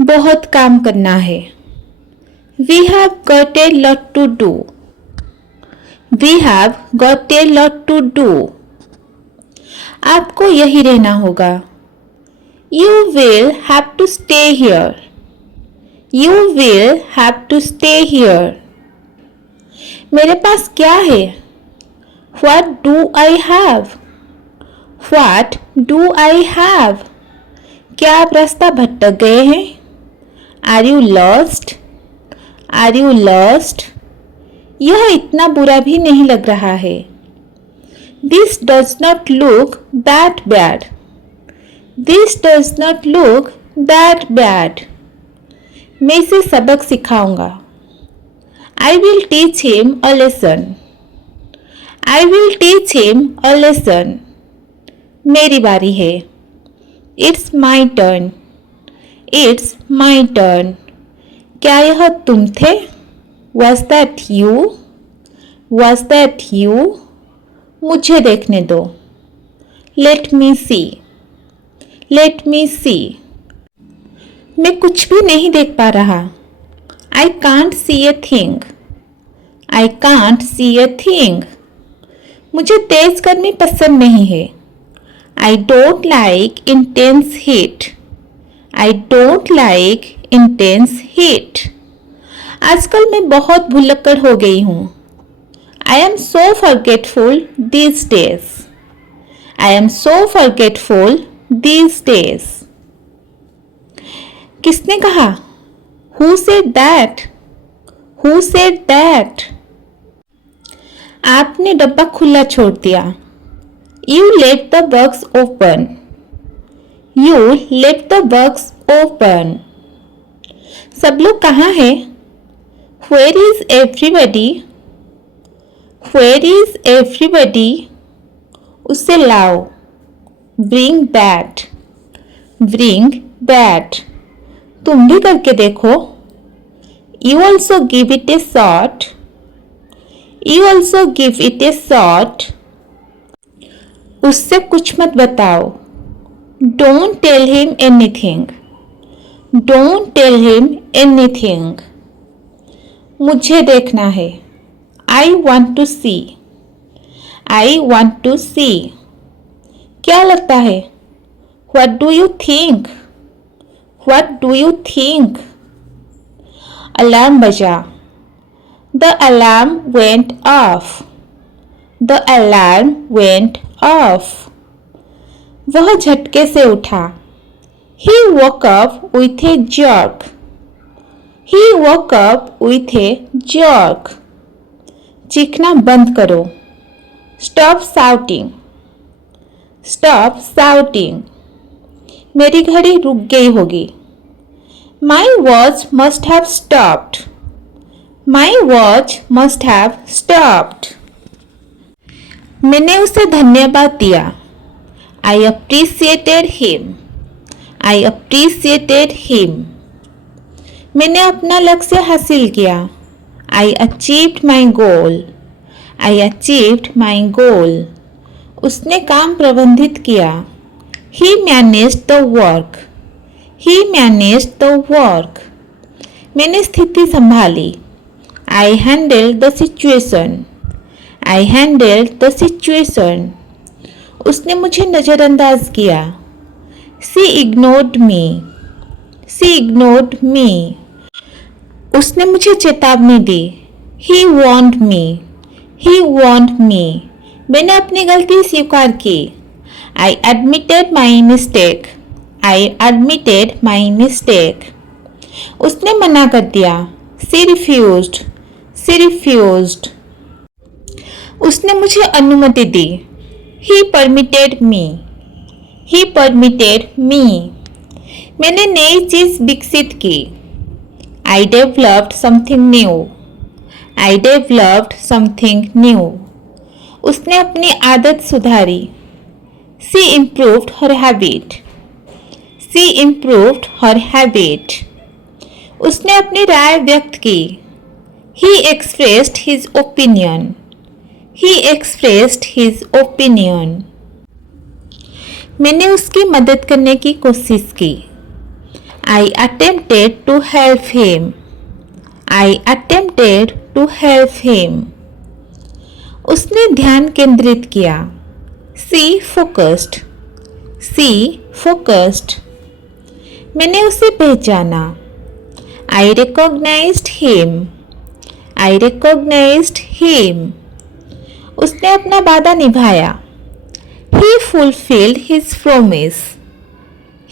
बहुत काम करना है। We have got a lot to do. We have got a lot to do. आपको यही रहना होगा। You will have to stay here. You will have to stay here. मेरे पास क्या है? What do I have? What do I have? क्या आप रास्ता भटक गए हैं? Are you lost? Are you lost? यह इतना बुरा भी नहीं लग रहा है। This does not look that bad. This does not look that bad. मैं इसे सबक सिखाऊंगा। I will teach him a lesson. I will teach him a lesson. मेरी बारी है। It's my turn. It's my turn. क्या यह तुम थे? Was that you? Was that you? मुझे देखने दो। Let me see. Let me see. मैं कुछ भी नहीं देख पा रहा। I can't see a thing. I can't see a thing. मुझे तेज गर्मी पसंद नहीं है। I don't like intense heat. I don't like intense heat. आजकल मैं बहुत भुलक्कड़ हो गई हूँ। I am so forgetful these days. I am so forgetful these days. किसने कहा? Who said that? Who said that? आपने डब्बा खुला छोड़ दिया। You left the box open. You left the box open. सब लोग कहाँ हैं? Where is everybody? Where is everybody? उसे लाओ। Bring that. Bring that. तुम भी करके देखो। You also give it a shot. You also give it a shot. उससे कुछ मत बताओ। Don't tell him anything. Don't tell him anything. मुझे देखना है। I want to see. I want to see. क्या लगता है? What do you think? What do you think? Alarm बजा। The alarm went off. The alarm went off. वह झटके से उठा। He woke up with a jerk. He woke up with a jerk. चीखना बंद करो। Stop shouting. Stop shouting. मेरी घड़ी रुक गई होगी। My watch must have stopped. My watch must have stopped. मैंने उसे धन्यवाद दिया। I appreciated him. I appreciated him. मैंने अपना लक्ष्य हासिल किया। I achieved my goal. I achieved my goal. उसने काम प्रबंधित किया। He managed the work. He managed the work. मैंने स्थिति संभाली। I handled the situation. I handled the situation. उसने मुझे नज़रअंदाज किया। She ignored me. She ignored me. उसने मुझे चेतावनी दी। He warned me. He warned me. मैंने अपनी गलती स्वीकार की। I admitted my mistake. I admitted my mistake. उसने मना कर दिया। She refused. She refused. उसने मुझे अनुमति दी। He permitted me. He permitted me. मैंने नई चीज विकसित की। I developed something new. I developed something new. उसने अपनी आदत सुधारी। She improved her habit. She improved her habit. उसने अपनी राय व्यक्त की। He expressed his opinion. He expressed his opinion. मैंने उसकी मदद करने की कोशिश की। I attempted to help him. I attempted to help him. उसने ध्यान केंद्रित किया. She focused. She focused. मैंने उसे पहचाना. I recognized him. I recognized him. उसने अपना वादा निभाया. He fulfilled his promise.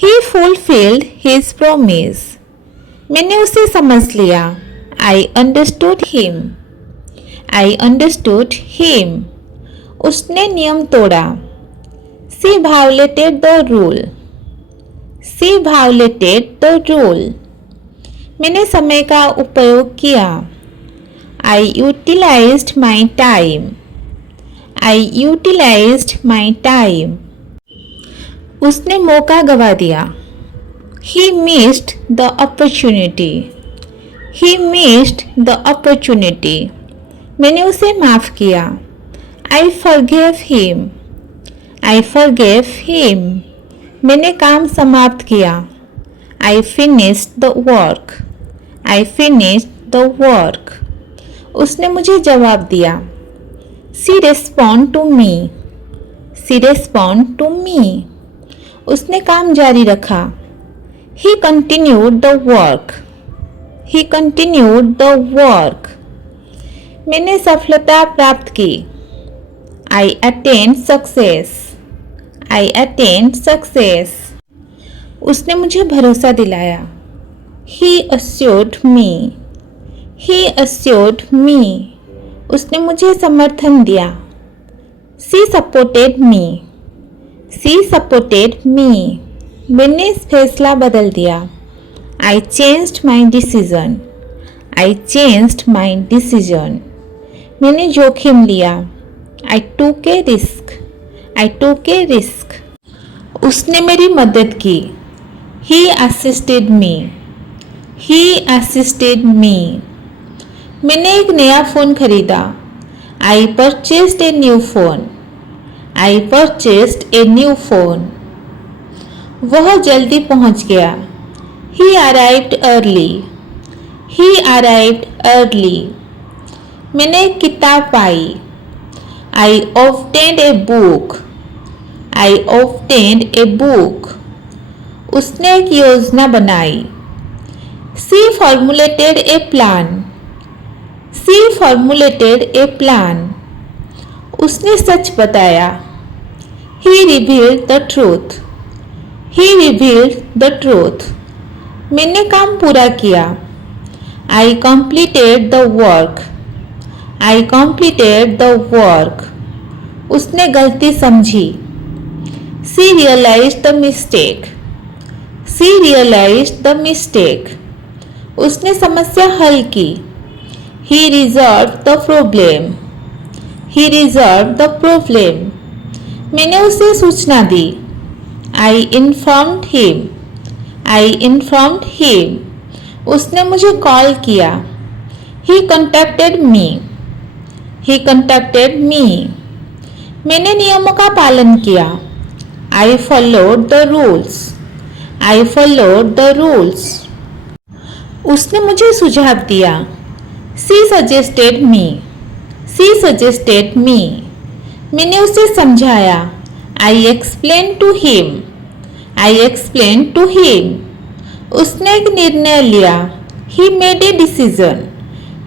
He fulfilled his promise. मैंने उसे समझ लिया. I understood him. I understood him. उसने नियम तोड़ा. She violated the rule. She violated the rule. मैंने समय का उपयोग किया. I utilized my time. I utilized my time. उसने मौका गवा दिया. He missed the opportunity. He missed the opportunity. मैंने उसे माफ किया. I forgave him. I forgave him. मैंने काम समाप्त किया. I finished the work. I finished the work. उसने मुझे जवाब दिया. She responded to me. She responded to me. उसने काम जारी रखा. He continued the work. He continued the work. मैंने सफलता प्राप्त की. I attained success. I attained success. उसने मुझे भरोसा दिलाया. He assured me. He assured me. उसने मुझे समर्थन दिया. She supported me. She supported me. मैंने इस फैसला बदल दिया. I changed my decision. I changed my decision. मैंने जोखिम लिया. I took a risk. I took a risk. उसने मेरी मदद की. He assisted me. He assisted me. मैंने एक नया फ़ोन खरीदा. I purchased a new phone. I purchased a new phone. वह जल्दी पहुंच गया. He arrived early. He arrived early. मैंने एक किताब पाई. I obtained a book. I obtained a book. उसने एक योजना बनाई. She formulated a plan. She formulated a plan. उसने सच बताया. He revealed the truth. He revealed the truth. मैंने काम पूरा किया. I completed the work. I completed the work. उसने गलती समझी. She realized the mistake. She realized the mistake. उसने समस्या हल की. He resolved the problem. He resolved the problem. मैंने उसे सूचना दी. I informed him. I informed him. उसने मुझे कॉल किया. He contacted me. He contacted me. मैंने नियमों का पालन किया. I followed the rules. I followed the rules. उसने मुझे सुझाव दिया. She suggested me. She suggested me. मैंने उसे समझाया. I explained to him. I explained to him. उसने एक निर्णय लिया. He made a decision.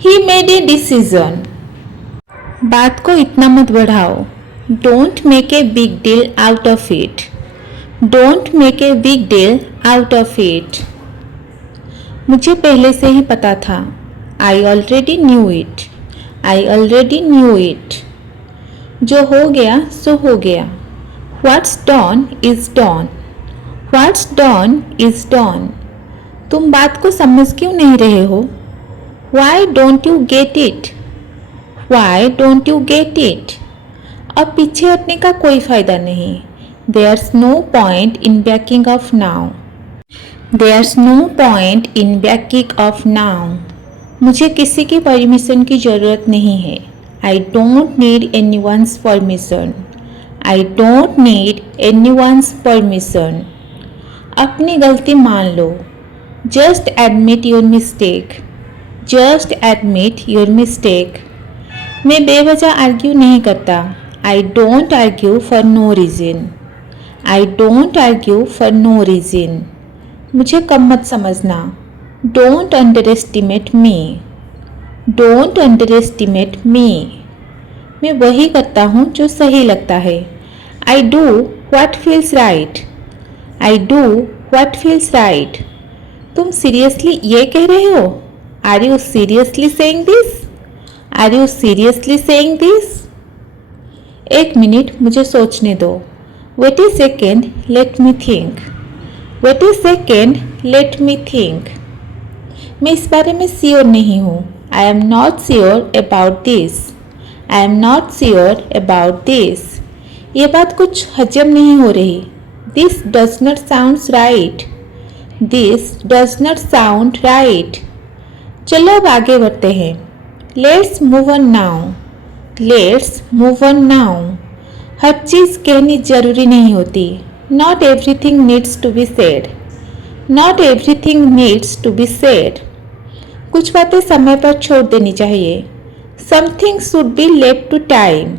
He made a decision. बात को इतना मत बढ़ाओ. Don't make a big deal out of it. Don't make a big deal out of it. मुझे पहले से ही पता था. I already knew it. I already knew it. जो हो गया सो हो गया. What's done is done. What's done is done. तुम बात को समझ क्यों नहीं रहे हो? Why don't you get it? Why don't you get it? अब पीछे हटने का कोई फायदा नहीं. There's no point in backing off now. There's no point in backing off now. मुझे किसी की परमिशन की ज़रूरत नहीं है. I don't need anyone's permission. I don't need anyone's permission. अपनी गलती मान लो. Just admit your mistake, just admit your mistake. मैं बेवजह आर्ग्यू नहीं करता। I don't argue for no reason, I don't argue for no reason. मुझे कम मत समझना। Don't underestimate me, don't underestimate me. मैं वही करता हूँ जो सही लगता है। I do what feels right, I do what feels right. तुम सीरियसली ये कह रहे हो? Are you seriously saying this, are you seriously saying this? एक मिनट मुझे सोचने दो। Wait a second let me think, wait a second let me think. मैं इस बारे में श्योर नहीं हूँ। I am not sure about this, I am not sure about this. ये बात कुछ हजम नहीं हो रही। This does not sound right, this does not sound right. चलो अब आगे बढ़ते हैं। Let's move on now, let's move on now. हर चीज़ कहनी जरूरी नहीं होती। Not everything needs to be said, not everything needs to be said. कुछ बातें समय पर छोड़ देनी चाहिए। Something should be left to time,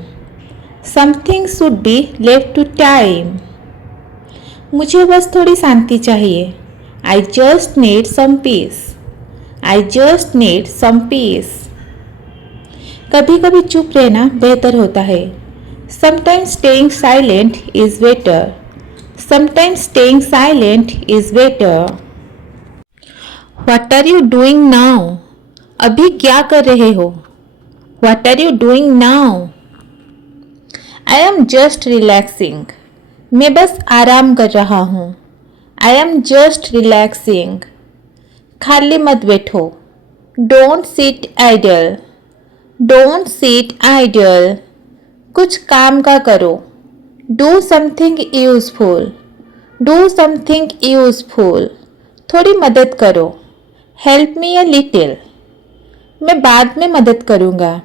something should be left to time. मुझे बस थोड़ी शांति चाहिए। I just need some peace, I just need some peace. कभी कभी चुप रहना बेहतर होता है। Sometimes staying silent is better, sometimes staying silent is better. What are you doing now? अभी क्या कर रहे हो? What are you doing now? I am just relaxing, मैं बस आराम कर रहा हूँ। I am just relaxing. खाली मत बैठो। Don't sit idle, don't sit idle. कुछ काम का करो। Do something useful, do something useful. थोड़ी मदद करो। हेल्प मी अ लिटिल, मैं बाद में मदद करूँगा।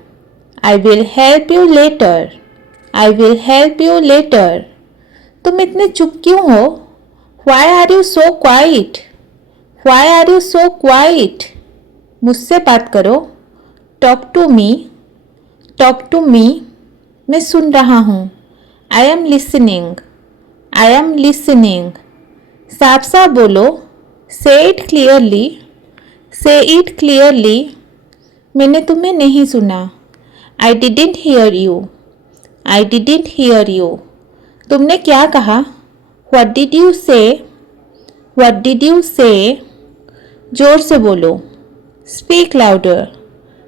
I will help you later, I will help you later. तुम इतने चुप क्यों हो? Why are you so quiet, why are you so quiet? मुझसे बात करो। Talk to me, talk to me. मैं सुन रहा हूँ। I am listening, I am listening. साफ साफ बोलो। Say it clearly, say it clearly. मैंने तुम्हें नहीं सुना। I didn't hear you, I didn't hear you. तुमने क्या कहा? व्हाट डिड यू से, व्हाट डिड यू से? जोर से बोलो। Speak louder,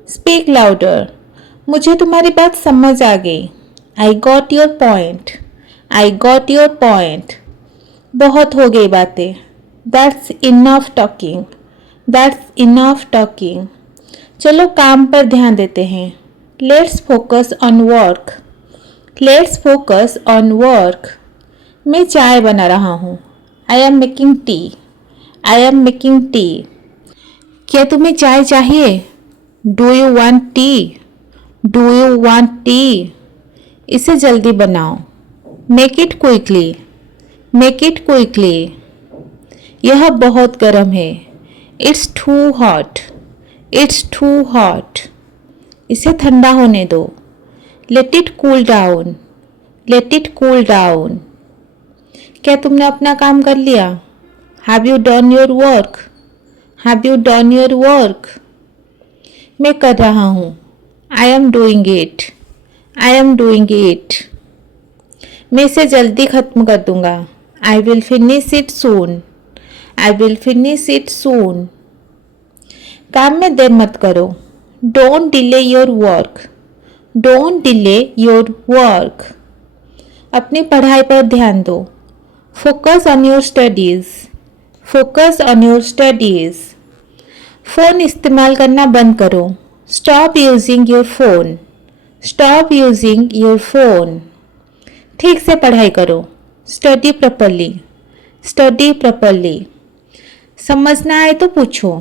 speak louder. मुझे तुम्हारी बात समझ आ गई। I got your point, I got your point. बहुत हो गई बातें। That's enough talking, that's enough talking. चलो काम पर ध्यान देते हैं। Let's focus on work, let's focus on work. मैं चाय बना रहा हूँ। I am making tea, I am making tea. क्या तुम्हें चाय चाहिए? Do you want tea, do you want tea? इसे जल्दी बनाओ। Make it quickly, make it quickly. यह बहुत गर्म है। It's too hot, it's too hot. इसे ठंडा होने दो। Let it cool down, let it cool down. क्या तुमने अपना काम कर लिया? Have you done your work, have you done your work? मैं कर रहा हूँ। I am doing it, I am doing it. मैं इसे जल्दी ख़त्म कर दूंगा। I will finish it soon, I will finish it सून। काम में देर मत करो। Don't delay your work, don't delay your work. अपनी पढ़ाई पर ध्यान दो। Focus on your studies, focus on your studies. Phone इस्तेमाल करना बंद करो। Stop using your phone, stop using your phone. ठीक से पढ़ाई करो। Study properly, study properly. समझना आए तो पूछो।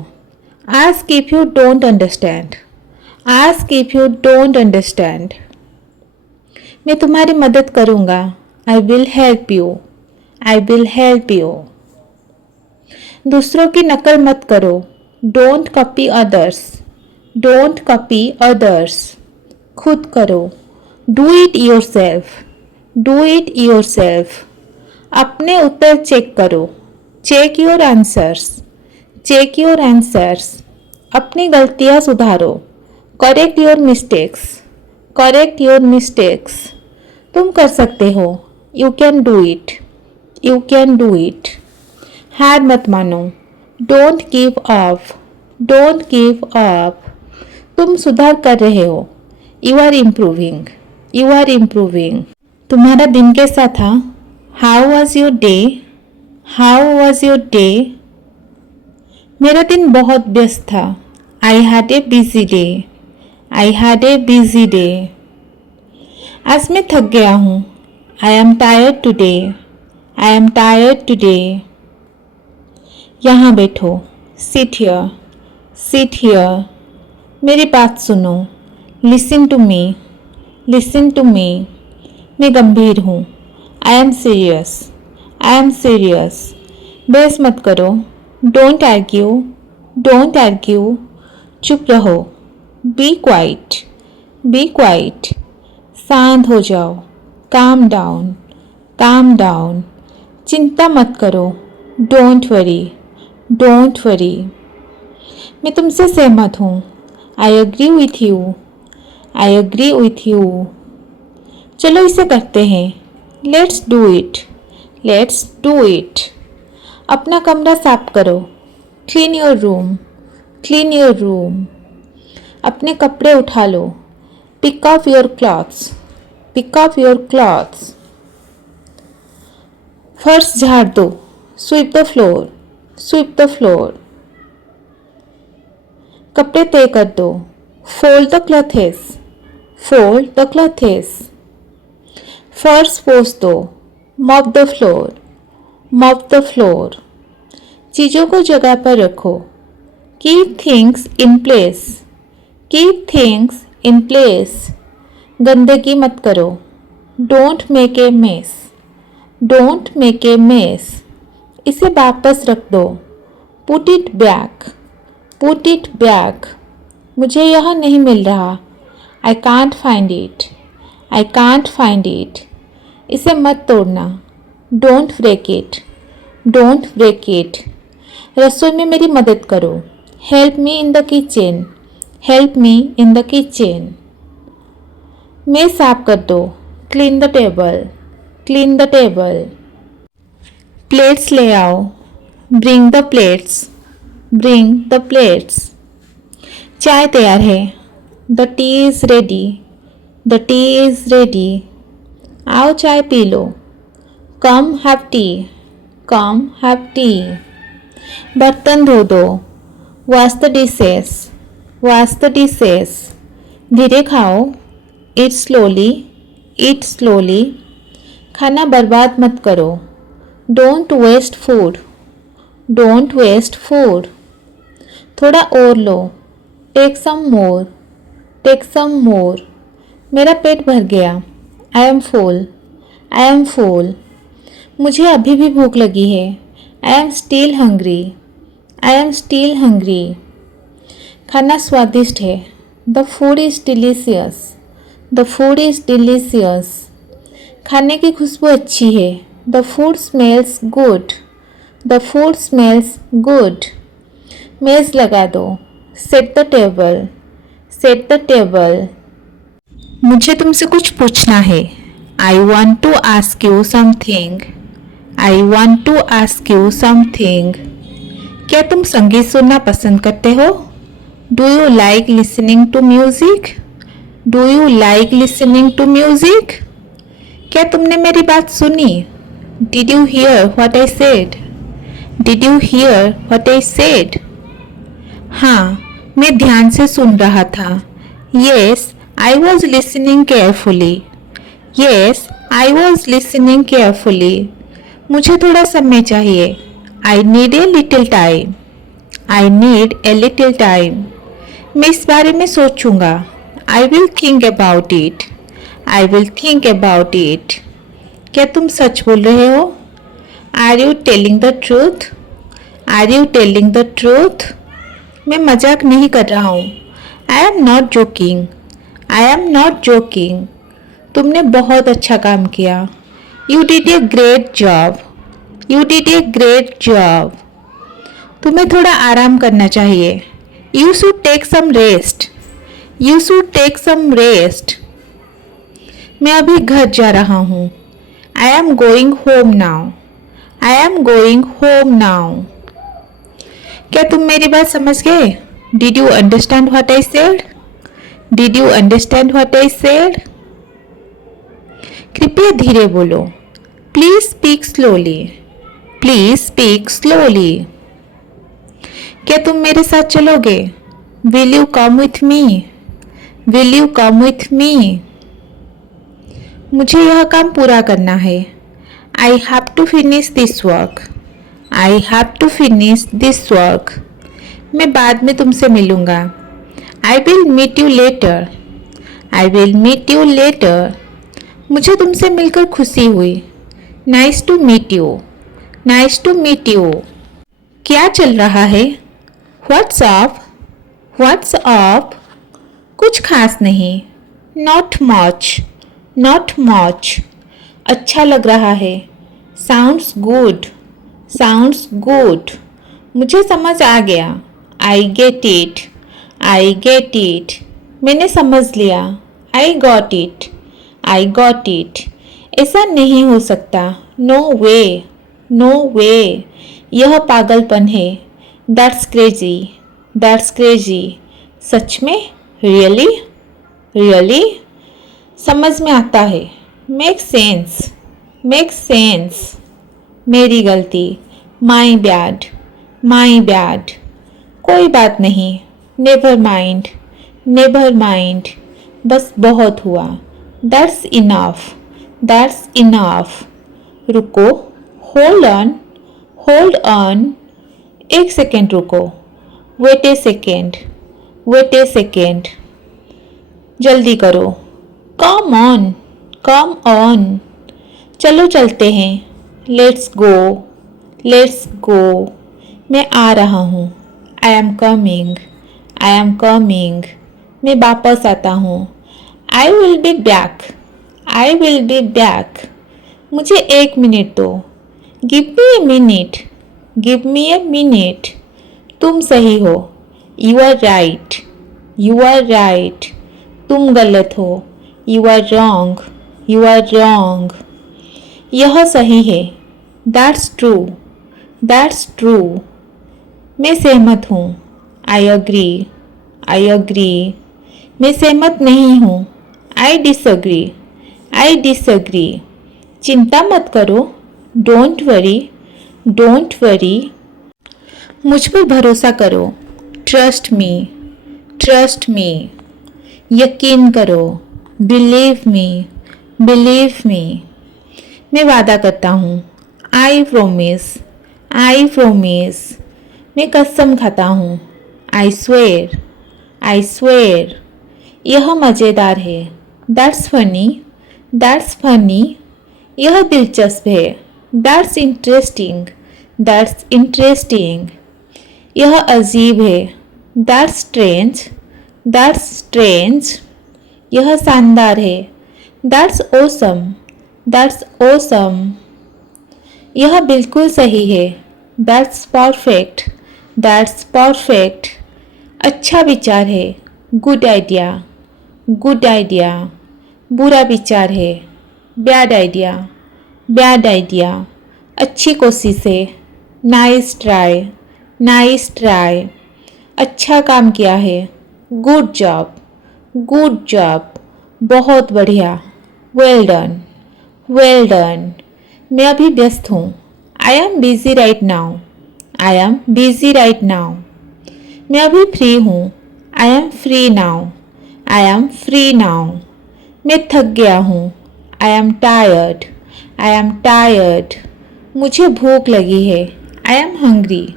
Ask if you don't understand, ask if you don't understand. मैं तुम्हारी मदद करूँगा। I will help you, I will help you. दूसरों की नकल मत करो। Don't copy others. Don't copy others. खुद करो। Do it yourself. Do it yourself. अपने उत्तर चेक करो। Check your answers. Check your answers. अपनी गलतियां सुधारो। Correct your mistakes. Correct your mistakes. तुम कर सकते हो। You can do it. You can do it. हार मत मानो। Don't give up. Don't give up. तुम सुधार कर रहे हो। You are improving. You are improving. तुम्हारा दिन कैसा था? How was your day? How was your day? मेरा दिन बहुत व्यस्त था। I had a busy day. I had a busy day. आज मैं थक गया हूँ। I am tired today. I am tired today. यहाँ बैठो। Sit here. Sit here. मेरी बात सुनो। Listen to me. Listen to me. मैं गंभीर हूँ। I am serious. I am serious. बहस मत करो। Don't argue. Don't argue. चुप रहो। Be quiet. Be quiet. शांत हो जाओ। Calm down. Calm down. चिंता मत करो। Don't worry. Don't worry. मैं तुमसे सहमत हूँ। I agree with you. I agree with you. चलो इसे करते हैं। Let's do it. Let's do it. अपना कमरा साफ करो। Clean your room. Clean your room. अपने कपड़े उठा लो। Pick up your clothes. Pick up your clothes. फर्श झाड़ दो। Sweep the floor. Sweep the floor. कपड़े तय कर दो। Fold the clothes. Fold the clothes. फर्श पोंछ दो। Mop the floor. Mop the floor. चीज़ों को जगह पर रखो। Keep things in place. Keep things in place. गंदगी मत करो। Don't make a mess. Don't make a mess. इसे वापस रख दो। Put it back. Put it back. मुझे यह नहीं मिल रहा। I can't find it. I can't find it. इसे मत तोड़ना। Don't break it. Don't break it. रसोई में मेरी मदद करो। Help me in the kitchen. Help me in the kitchen. मेज साफ कर दो। Clean the table. Clean the table. Plates ले आओ। Bring the plates. Bring the plates. चाय तैयार है। The T is ready. The T is ready. आओ चाय P low. Come have T. Come have T. बर्तन धो दो। Wash the dishes. Wash the dishes. धीरे खाओ। ईट स्लोली। ईट स्लोली। खाना बर्बाद मत करो। Don't waste food. Don't waste food. थोड़ा और लो। टेक सम मोर। टेक सम मोर। मेरा पेट भर गया। I am full. I am full. मुझे अभी भी भूख लगी है। I am still hungry. I am still hungry. खाना स्वादिष्ट है। The food is delicious. The food is delicious. खाने की खुशबू अच्छी है। The food smells good. The food smells good. मेज़ लगा दो। Set the table. Set the table. मुझे तुमसे कुछ पूछना है। I want to ask you something. I want to ask you something. क्या तुम संगीत सुनना पसंद करते हो? Do you like listening to music? Do you like listening to music? क्या तुमने मेरी बात सुनी? Did you hear what I said? Did you hear what I said? हाँ, मैं ध्यान से सुन रहा था। Yes, I was listening carefully. Yes, I was listening carefully. मुझे थोड़ा समय चाहिए। I need a little time. I need a little time. मैं इस बारे में सोचूंगा। I will think about it. I will think about it. क्या तुम सच बोल रहे हो? Are you telling the truth? Are you telling the truth? मैं मजाक नहीं कर रहा हूँ। I am not joking. I am not joking. तुमने बहुत अच्छा काम किया। You did a great job. You did a great job. तुम्हें थोड़ा आराम करना चाहिए। You should take some rest. You should take some rest. मैं अभी घर जा रहा हूँ। I am going home now. I am going home now. क्या तुम मेरी बात समझ गए? Did you understand what I said? Did you understand what I said? कृपया धीरे बोलो। Please speak slowly. Please speak slowly. क्या तुम मेरे साथ चलोगे? Will you come with me? Will you come with me? मुझे यह काम पूरा करना है। I have to finish this work. I have to finish this work. मैं बाद में तुमसे मिलूंगा। I will meet you later. I will meet you later. मुझे तुमसे मिलकर खुशी हुई। Nice to meet you. Nice to meet you. क्या चल रहा है? What's up? What's up? कुछ खास नहीं। Not much. Not much. अच्छा लग रहा है। Sounds good. Sounds good. मुझे समझ आ गया। I get it. I get it. मैंने समझ लिया। I got it. I got it. ऐसा नहीं हो सकता। No way. No way. यह पागलपन है। That's crazy. That's crazy. सच में? रियली? रियली? समझ में आता है। Make sense. Make sense. मेरी गलती। My bad. My bad. कोई बात नहीं। Never mind. Never mind. बस बहुत हुआ। That's enough. That's enough. रुको। Hold on. Hold on. एक सेकेंड रुको। Wait a second. Wait a second. जल्दी करो। Come on. Come on. चलो चलते हैं। Let's go. Let's go. मैं आ रहा हूँ। I am coming. I am coming. मैं वापस आता हूँ। I will be back. I will be back. मुझे एक मिनट दो। Give me a minute. Give me a minute. तुम सही हो। You are right. You are right. तुम गलत हो। You are wrong. You are wrong. यह सही है। That's true. That's true. मैं सहमत हूँ। I agree. I agree. मैं सहमत नहीं हूँ। I disagree. I disagree. चिंता मत करो। Don't worry. Don't worry. मुझ पर भरोसा करो। Trust me. Trust me. यकीन करो। Believe me. Believe me. मैं वादा करता हूँ। I promise. I promise. मैं कसम खाता हूँ। I swear. I swear. यह मज़ेदार है। That's funny. That's funny. यह दिलचस्प है। That's interesting. That's interesting. यह अजीब है। That's strange. That's strange. यह शानदार है। That's awesome. That's awesome. यह बिल्कुल सही है। That's perfect. That's perfect. अच्छा विचार है। Good idea. Good idea. बुरा विचार है। Bad idea. Bad idea. अच्छी कोशिश है। Nice try. Nice try. अच्छा काम किया है। Good job. Good job. बहुत बढ़िया। Well done. Well done. मैं अभी व्यस्त हूँ। I am busy right now. I am busy right now. मैं अभी फ्री हूँ। I M free now. I M free now. मैं थक गया हूँ। I am tired. I am tired. मुझे भूख लगी है। I am hungry.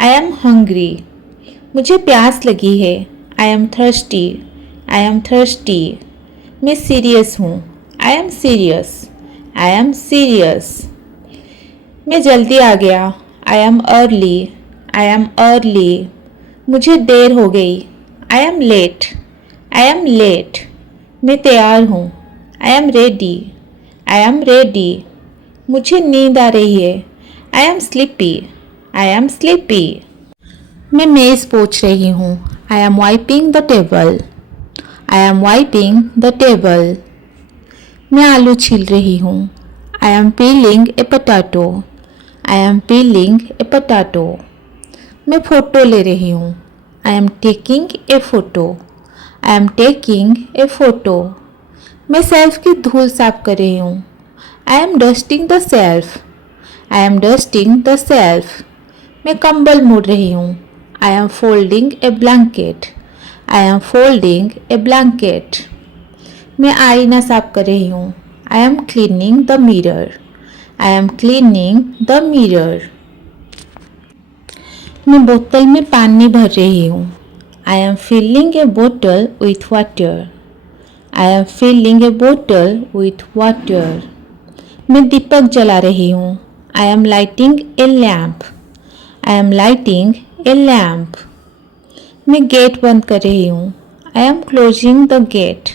I am hungry. मुझे प्यास लगी है। I am thirsty. I am thirsty. मैं सीरियस हूँ। I am serious. I am serious. मैं जल्दी आ गया। I M early. I am early. मुझे देर हो गई. I am late. I am late. मैं तैयार हूँ. I am ready. I am ready. मुझे नींद आ रही है. I am sleepy. I am sleepy. मैं मेज़ पोंछ रही हूँ. I am wiping the table. I am wiping the table. मैं आलू छील रही हूँ. I am peeling a potato. I am peeling a potato. मैं फ़ोटो ले रही हूँ. I am taking a photo. I am taking a photo. मैं शेल्फ की धूल साफ कर रही हूँ. I am dusting the shelf. I am dusting the shelf. मैं कंबल मोड़ रही हूँ. I am folding a blanket. I am folding a blanket. मैं आईना साफ कर रही हूँ. I am cleaning the mirror. I am cleaning the mirror. मैं बोतल में पानी भर रही हूँ. I am filling a bottle with water. I am filling a bottle with water. मैं दीपक जला रही हूँ. I am lighting a lamp. I am lighting a lamp. मैं गेट बंद कर रही हूँ. I am closing the gate.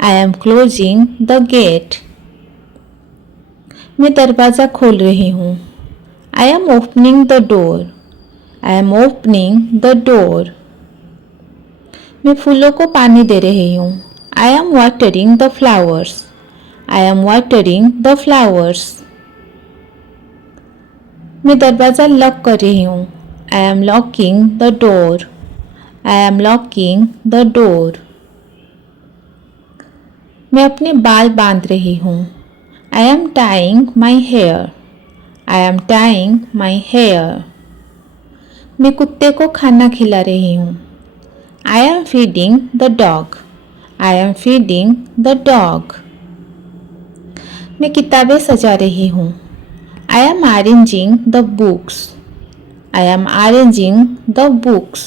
I am closing the gate. मैं दरवाज़ा खोल रही हूँ. I am opening the door. I am opening the door. मैं फूलों को पानी दे रही हूँ. I am watering the flowers. I am watering the flowers. मैं दरवाज़ा लॉक कर रही हूँ. I am locking the door. I am locking the door. मैं अपने बाल बांध रही हूँ. I am tying my hair. I am tying my hair. मैं कुत्ते को खाना खिला रही हूँ. I am feeding the dog. I am feeding the dog. मैं किताबें सजा रही हूँ. I am arranging the books. I am arranging the books.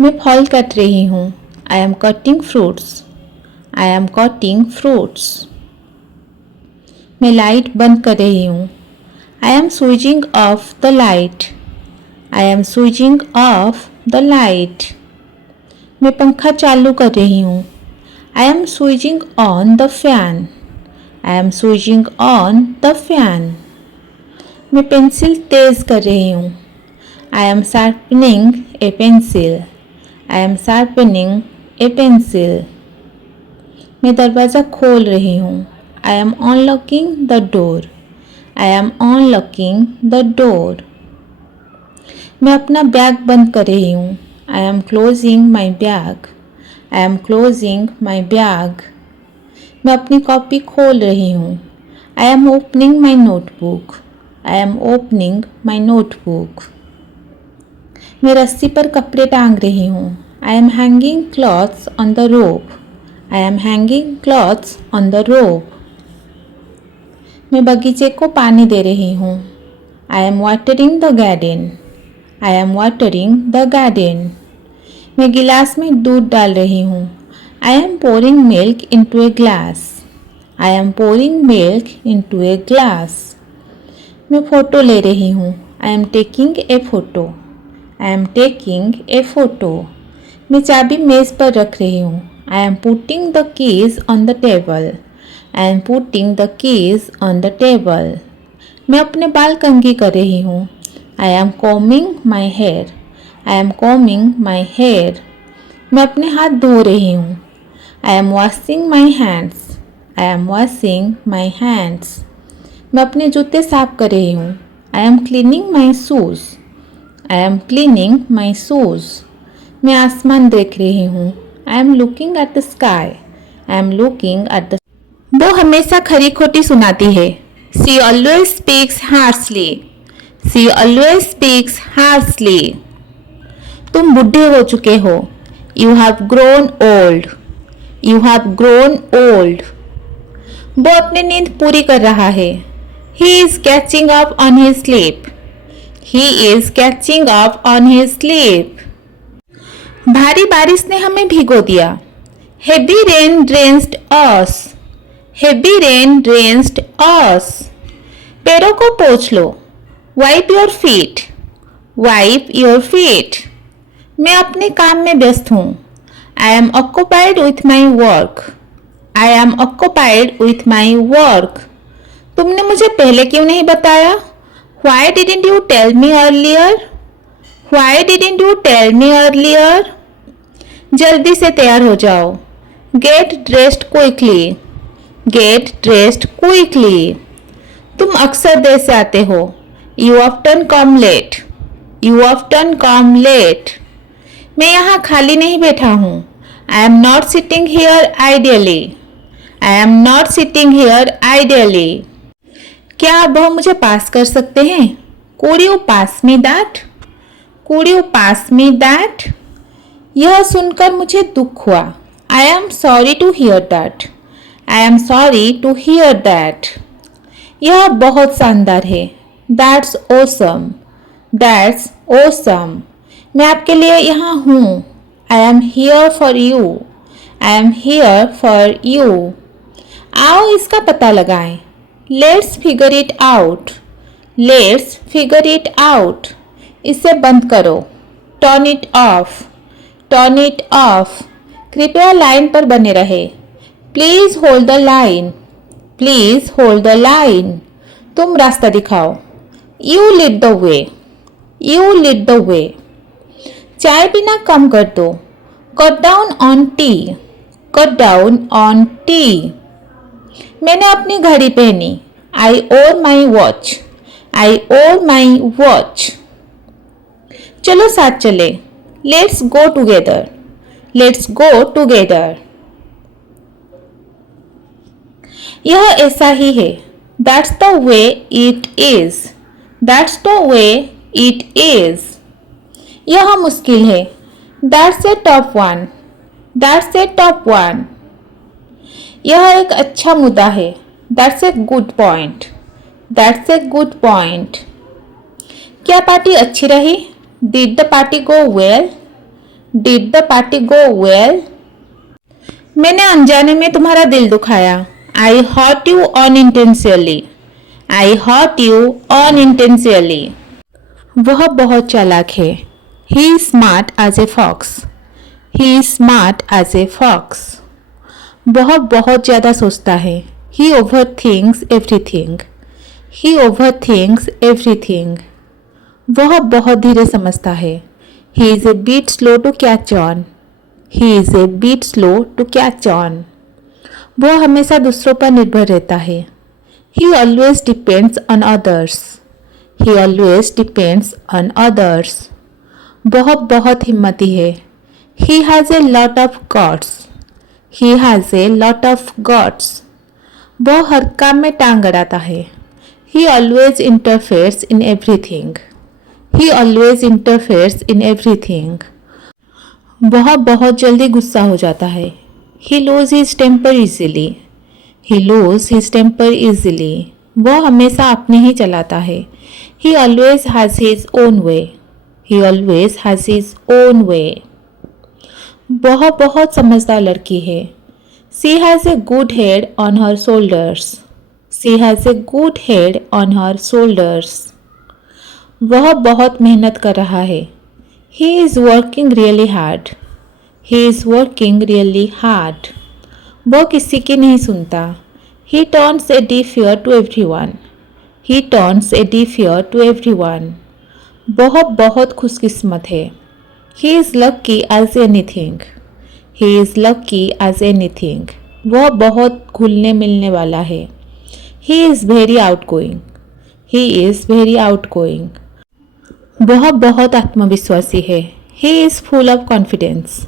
मैं फल काट रही हूँ. I am cutting fruits. I am cutting fruits. मैं लाइट बंद कर रही हूँ. I am switching off the light. I am switching off the light. मैं पंखा चालू कर रही हूँ. I am switching on the fan. I am switching on the fan. मैं पेंसिल तेज कर रही हूँ. I am sharpening a pencil. I am sharpening a pencil. मैं दरवाज़ा खोल रही हूँ. I am unlocking the door. I am unlocking the door. मैं अपना बैग बंद कर रही हूँ. I am closing my bag. I am closing my bag. मैं अपनी कॉपी खोल रही हूँ. I am opening my notebook. I am opening my notebook. मैं रस्सी पर कपड़े टांग रही हूँ. I am hanging clothes on the rope. I am hanging clothes on the rope. मैं बगीचे को पानी दे रही हूँ. I am watering the garden. I am watering the garden. मैं गिलास में दूध डाल रही हूँ. I am pouring milk into a glass. I am pouring milk into a glass. मैं फ़ोटो ले रही हूँ. I am taking a photo. I am taking a photo. मैं चाबी मेज़ पर रख रही हूँ. I am putting the keys on the table. I am putting the keys on the table. मैं अपने बाल कंघी कर रही हूँ. I am combing my hair. I am combing my hair. मैं अपने हाथ धो रही हूँ. I am washing my hands. I am washing my hands. मैं अपने जूते साफ कर रही हूँ. I am cleaning my shoes. I am cleaning my shoes. मैं आसमान देख रही हूँ. I am looking at the sky. I am looking at the वो हमेशा खरी खोटी सुनाती है. She always speaks harshly. She always speaks harshly. तुम बुढ़े हो चुके हो. You have grown old. You have grown old. वो अपनी नींद पूरी कर रहा है. He is catching up on his sleep. He is catching up on his sleep. भारी बारिश ने हमें भिगो दिया. Heavy rain drenched us. Heavy rain drenched us. पैरों को पोंछ लो. Wipe your feet. Wipe your feet. मैं अपने काम में व्यस्त हूँ. I am occupied with my work. I am occupied with my work. तुमने मुझे पहले क्यों नहीं बताया? Why didn't you tell me earlier? Why didn't you tell me earlier? जल्दी से तैयार हो जाओ. Get dressed quickly. Get dressed quickly. तुम अक्सर देर से आते हो. You often come late. You often come late. मैं यहाँ खाली नहीं बैठा हूँ. I am not sitting here idly. I am not sitting here idly. क्या आप वह मुझे पास कर सकते हैं? Could you pass me that? Could you pass me that? यह सुनकर मुझे दुख हुआ. I am sorry to hear that. I am sorry to hear that. यह बहुत शानदार है. That's awesome. That's awesome. मैं आपके लिए यहाँ हूँ. I am here for you. I am here for you. आओ इसका पता लगाएं. Let's figure it out. Let's figure it out. इसे बंद करो. Turn it off. Turn it off. कृपया लाइन पर बने रहे. Please hold the line. Please hold the line. तुम रास्ता दिखाओ. You lead the way. You lead the way. चाय पीना कम कर दो. Cut down on tea. Cut down on tea. मैंने अपनी घड़ी पहनी. I wore my watch. I wore my watch. चलो साथ चले. Let's go together. Let's go together. यह ऐसा ही है. That's the way it is. That's the way it is. यह मुश्किल है. That's a tough one. That's a tough one. यह एक अच्छा मुद्दा है. That's a good point. That's a good point. क्या पार्टी अच्छी रही? Did the party go well? Did the party go well? मैंने अनजाने में तुम्हारा दिल दुखाया. I hurt you unintentionally. I hurt you unintentionally. वह बहुत चालाक है. He is smart as a fox. He is smart as a fox. वह बहुत ज़्यादा सोचता है. He overthinks everything. He overthinks everything. वह बहुत धीरे समझता है. He is a bit slow to catch on. He is a bit slow to catch on. वह हमेशा दूसरों पर निर्भर रहता है. He always depends on others. He always depends on others. वह बहुत हिम्मती है. He has a lot of guts. He has a lot of guts. वह हर काम में टांग अड़ाता है. He always interferes in everything. He always interferes in everything. वह बहुत जल्दी गुस्सा हो जाता है. He loses his temper easily. He loses his temper easily. वह हमेशा अपनी ही चलाता है. He always has his own way. He always has his own way. वह बहुत समझदार लड़की है. She has a good head on her shoulders. She has a good head on her shoulders. वह बहुत मेहनत कर रहा है. He is working really hard. He is working really hard. वह किसी की नहीं सुनता. He turns a deaf ear to everyone. He turns a deaf ear to everyone. वह बहुत खुशकिस्मत है. He is lucky as anything. He is lucky as anything. वह बहुत घुलने मिलने वाला है. He is very outgoing. He is very outgoing. वह बहुत आत्मविश्वासी है. He is full of confidence.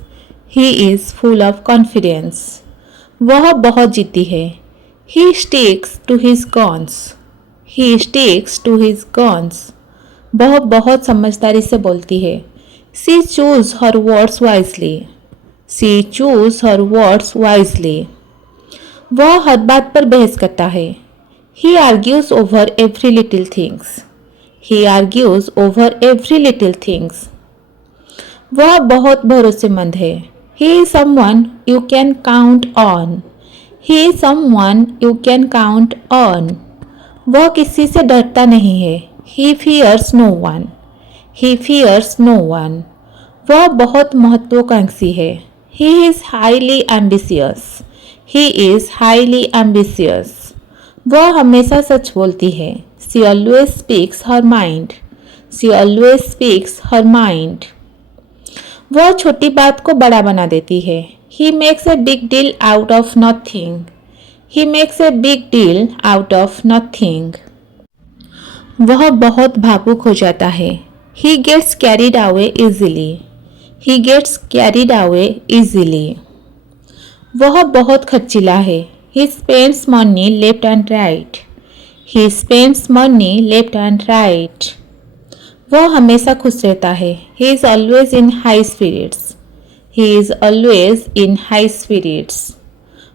He is full of confidence. वह बहुत जिद्दी है. He sticks to his guns. He sticks to his guns. वह बहुत समझदारी से बोलती है. She chooses her words wisely. She chooses her words wisely. वह हर बात पर बहस करता है. He argues over every little things. He argues over every little things. वह बहुत भरोसेमंद है. He is someone you can count on. He is someone you can count on. वह किसी से डरता नहीं है. He fears no one. He fears no one. वह बहुत महत्वाकांक्षी है. He is highly ambitious. He is highly ambitious. वह हमेशा सच बोलती है. She always speaks her mind. She always speaks her mind. वह छोटी बात को बड़ा बना देती है. He makes a big deal out of nothing. He makes a big deal out of nothing. वह बहुत भावुक हो जाता है. He gets carried away easily. He gets carried away easily. वह बहुत खर्चीला है. He spends money left and right. He spends money left and right. वह हमेशा खुश रहता है. He is always in high spirits. He is always in high spirits.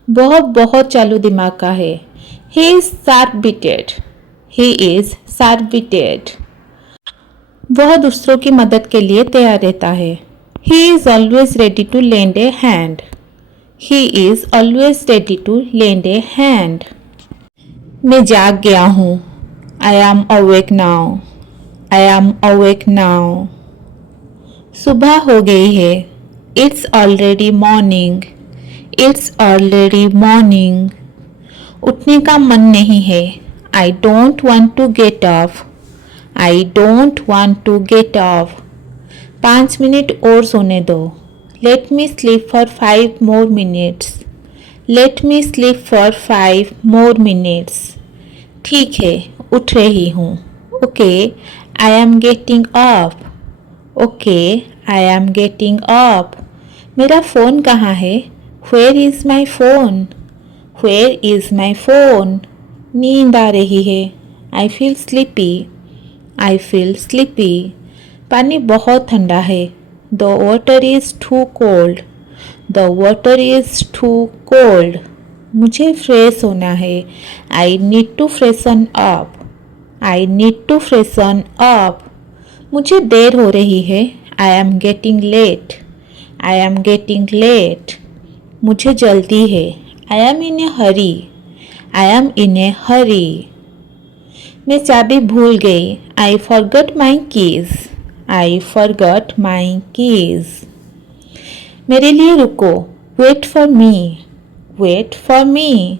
वह बहुत चालू दिमाग का है. He is sharp-witted. He is sharp-witted. वह दूसरों की मदद के लिए तैयार रहता है. He is always ready to lend a hand. He is always ready to lend a hand. मैं जाग गया हूँ. I am awake now. I am awake now. सुबह हो गई है. It's already morning. It's already morning. उठने का मन नहीं है. I don't want to get up. I don't want to get up. 5 minute और सोने दो. Let me sleep for 5 more minutes. Let me sleep for 5 more minutes. ठीक है, उठ रही हूँ. Okay, I am getting up. Okay, I am getting up. मेरा phone कहाँ है? Where is my phone? Where is my phone? नींद आ रही है. I feel sleepy. I feel sleepy. पानी बहुत ठंडा है. The water is too cold. The water is too cold. मुझे फ्रेश होना है. I need to freshen up. I need to freshen up. मुझे देर हो रही है. I am getting late. I am getting late. मुझे जल्दी है. I am in a hurry. I am in a hurry. मैं चाबी भूल गई. I forgot my keys. I forgot my keys. मेरे लिए रुको. Wait for me. Wait for me.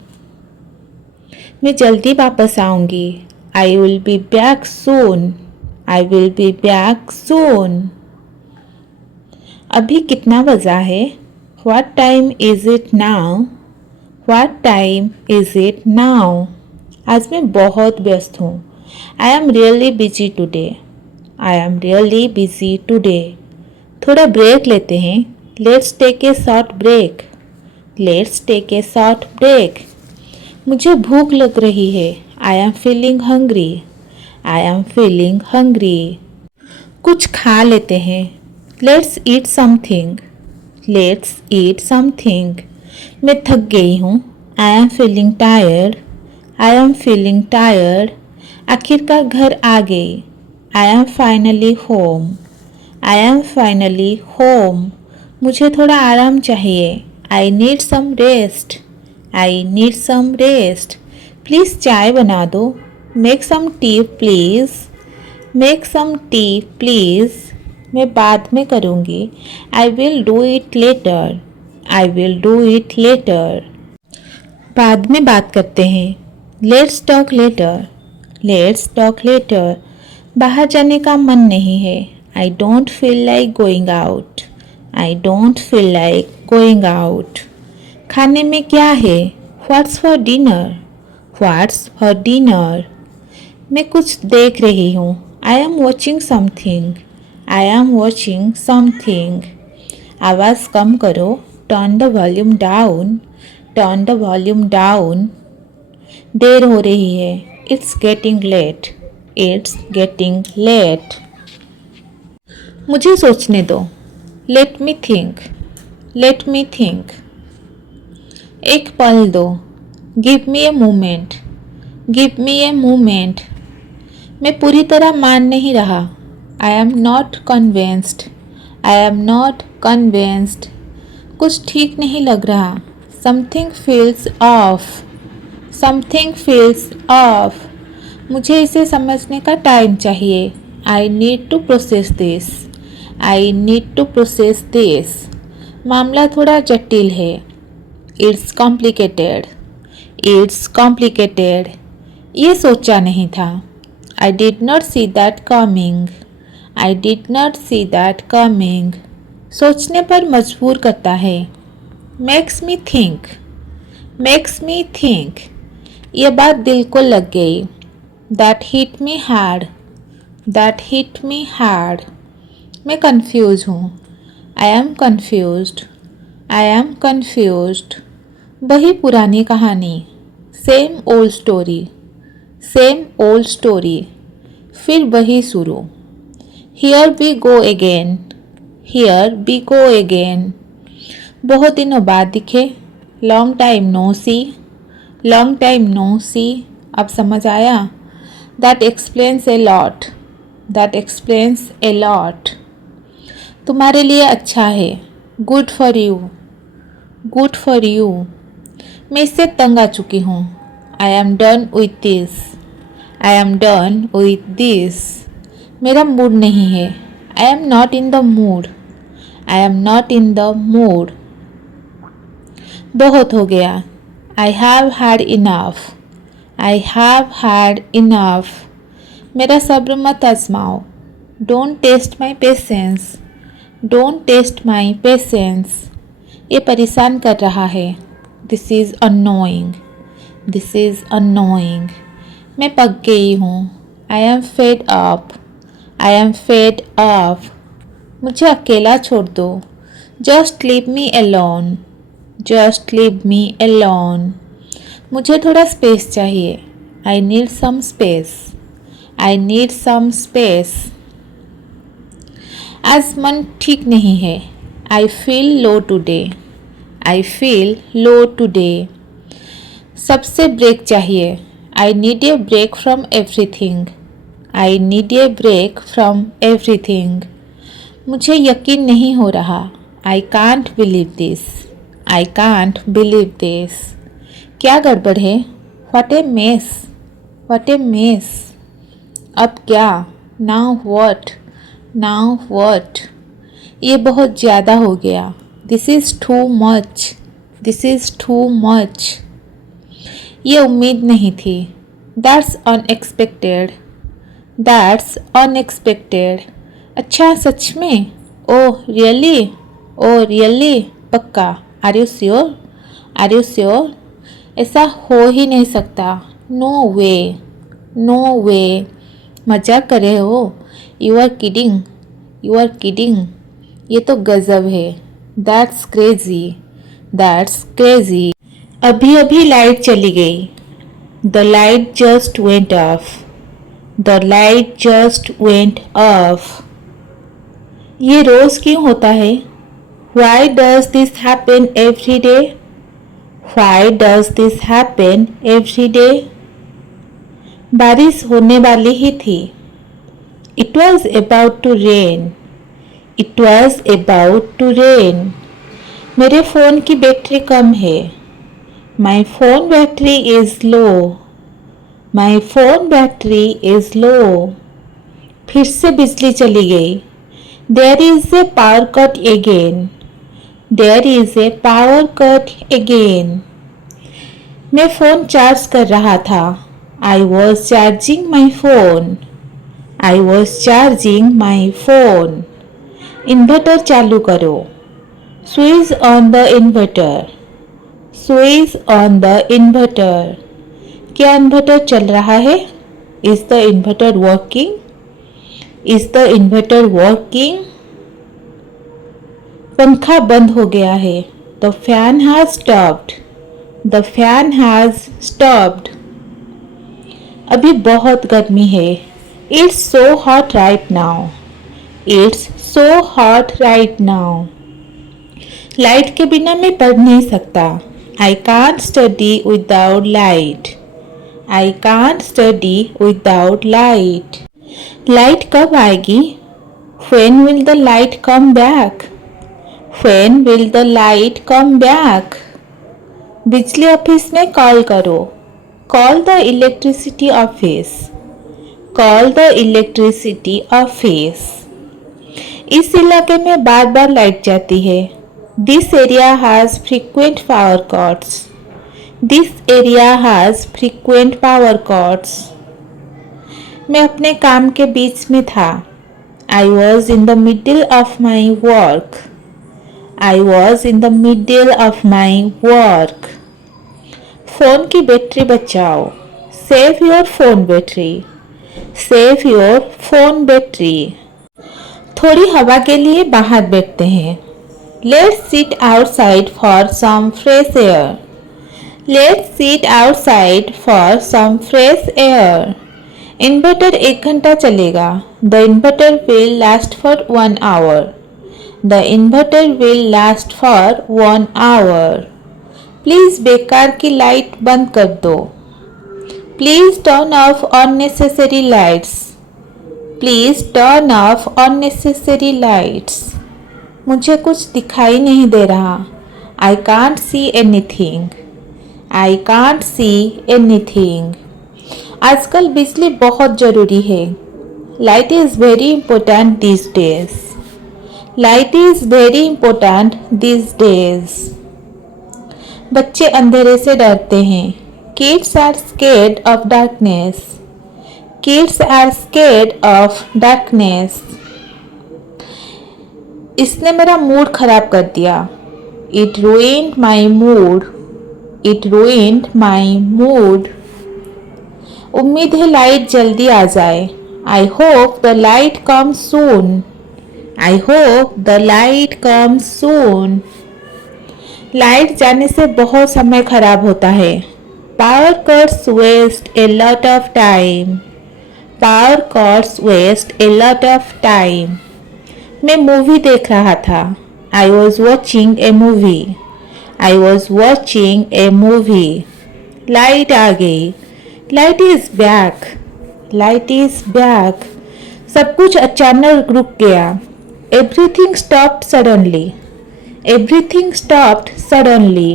मैं जल्दी वापस आऊँगी. I will be back soon. I will be back soon. अभी कितना बजा है? What time is it now? What time is it now? आज मैं बहुत व्यस्त हूँ. I am really busy today. I am really busy today. थोड़ा ब्रेक लेते हैं. Let's take a short break. Let's take a short break. मुझे भूख लग रही है. I am feeling hungry. I am feeling hungry. कुछ खा लेते हैं. Let's eat something. Let's eat something. मैं थक गई हूँ. I am feeling tired. I am feeling tired. आखिरकार घर आ गई. I am finally home. I am finally home. मुझे थोड़ा आराम चाहिए. I need some rest. I need some rest. Please चाय बना दो. Make some tea please. Make some tea please. मैं बाद में करूँगी. I will do it later. I will do it later. बाद में बात करते हैं. Let's talk later. Let's talk later. बाहर जाने का मन नहीं है. I don't feel like going out. I don't feel like going out. खाने में क्या है? What's for dinner? What's for dinner? मैं कुछ देख रही हूँ. I am watching something. I am watching something. आवाज़ कम करो. Turn the volume down. Turn the volume down. देर हो रही है. It's getting late. It's getting late. मुझे सोचने दो. Let me think. Let me think. एक पल दो. Give me a moment. Give me a moment. मैं पूरी तरह मान नहीं रहा. I am not convinced. I am not convinced. कुछ ठीक नहीं लग रहा. Something feels off. Something feels off. मुझे इसे समझने का टाइम चाहिए. I need to process this. I need to process this. मामला थोड़ा जटिल है. It's complicated. It's complicated. ये सोचा नहीं था. I did not see that coming. I did not see that coming. सोचने पर मजबूर करता है. Makes me think. Makes me think. ये बात दिल को लग गई. That hit me hard. That hit me hard. मैं confused हूँ. I am confused. I am confused. वही पुरानी कहानी. Same old story. Same old story. फिर वही शुरू. Here we go again. Here we go again. बहुत दिनों बाद दिखे. Long time no see. Long time no see. अब समझ आया. That explains a lot. That explains a lot. तुम्हारे लिए अच्छा है. Good for you. Good for you. मैं इससे तंग आ चुकी हूँ. I am done with this. I am done with this. मेरा मूड नहीं है. I am not in the mood. I am not in the mood. बहुत हो गया. I have had enough. I have had enough. मेरा सब्र मत आजमाओ. Don't test my patience. Don't test my patience. ये परेशान कर रहा है. This is annoying. This is annoying. मैं पक गई हूँ. I am fed up. I am fed up. मुझे अकेला छोड़ दो. Just leave me alone. Just leave me alone. मुझे थोड़ा स्पेस चाहिए. I need some space. I need some space. आज मन ठीक नहीं है. I feel low today. I feel low today. सबसे ब्रेक चाहिए. I need a break from everything. I need a break from everything. मुझे यकीन नहीं हो रहा. I can't believe this. I can't believe this. क्या गड़बड़ है? What a mess. What a mess. अब क्या? Now what? Now what? ये बहुत ज़्यादा हो गया. This is too much. This is too much. ये उम्मीद नहीं थी. That's unexpected. That's unexpected. अच्छा सच में? Oh really? Oh really? पक्का? Are you sure? Are you sure? ऐसा हो ही नहीं सकता. No way. No way. मजाक कर रहे हो? You are kidding. You are kidding. ये तो गजब है. That's crazy. That's crazy. अभी अभी लाइट चली गई. The light just went off. The light just went off. ये रोज़ क्यों होता है? Why does this happen every day? Why does this happen every day? बारिश होने वाली ही थी. It was about to rain. It was about to rain. मेरे phone की बैटरी कम है. My phone battery is low. My phone battery is low. फिर से बिजली चली गई. There is a power cut again. There is a power cut again. मैं phone charge कर रहा था. I was charging my phone. I was charging my phone. Inverter चालू करो. Switch on the inverter. Switch on the inverter. क्या inverter चल रहा है? Is the inverter working? Is the inverter working? पंखा बंद हो गया है. The fan has stopped. The fan has stopped. अभी बहुत गर्मी है. It's so hot right now. It's so hot right now. Light के बिना मैं पढ़ नहीं सकता. I can't study without light. I can't study without light. Light कब आएगी? When will the light come back? When will the light come back? बिजली office में कॉल करो. Call the electricity office. Call the electricity office. इस इलाके में बार बार light जाती है. This area has frequent power cuts. This area has frequent power cuts. मैं अपने काम के बीच में था. I was in the middle of my work. I was in the middle of my work. Phone की बैटरी बचाओ. Save your phone battery. Save your phone battery. थोड़ी हवा के लिए बाहर बैठते हैं. Let's sit outside for some fresh air. Let's sit outside for some fresh air. Inverter 1 घंटा चलेगा. The inverter will last for 1 hour. The inverter will last for 1 hour. Please बेकार की लाइट बंद कर दो. Please turn off unnecessary lights. Please turn off unnecessary lights. मुझे कुछ दिखाई नहीं दे रहा. I can't see anything. I can't see anything. आजकल बिजली बहुत ज़रूरी है. Light is very important these days. Light is very important these days. बच्चे अंधेरे से डरते हैं. Kids are scared of darkness. Kids are scared of darkness. इसने मेरा मूड खराब कर दिया. It ruined my mood. It ruined my mood. उम्मीद है लाइट जल्दी आ जाए. I hope the light comes soon. I hope the light comes soon. Light जाने से बहुत समय खराब होता है. Power cuts waste a lot of time. Power cuts waste a lot of time. मैं मूवी देख रहा था. I was watching a movie. I was watching a movie. Light आ गई. Light is back. Light is back. सब कुछ अचानक रुक गया. Everything stopped suddenly. Everything stopped suddenly.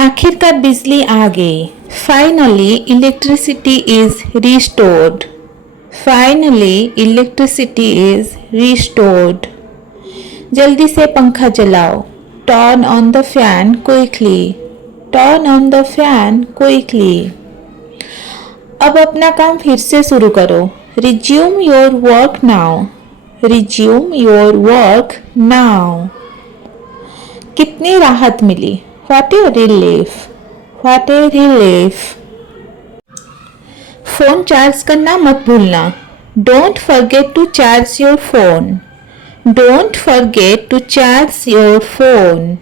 आखिरकार बिजली आ गई. Finally, electricity is restored. Finally, electricity is restored. जल्दी से पंखा चलाओ. Turn on the fan quickly. Turn on the fan quickly. अब अपना काम फिर से शुरू करो. Resume your work now. Resume your work now. कितनी राहत मिली. What a relief. What a relief. Phone charge करना मत भूलना. Don't forget to charge your phone. Don't forget to charge your phone.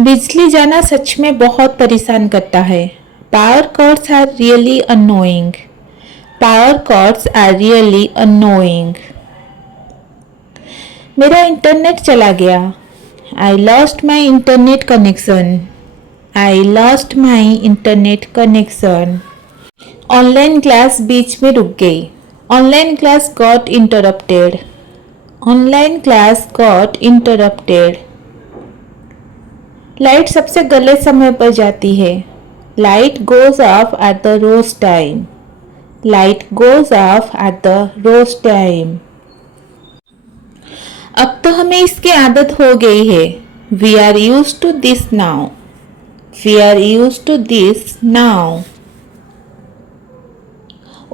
बिजली जाना सच में बहुत परेशान करता है. Power cuts are really annoying. Power cuts are really annoying. मेरा इंटरनेट चला गया. I lost my internet connection. I lost my internet connection. Online class बीच में रुक गई. Online class got interrupted. Online class got interrupted. Light सबसे गलत समय पर जाती है. Light goes off at the worst time. Light goes off at the worst time. अब तो हमें इसकी आदत हो गई है. We are used to this now. We are used to this now.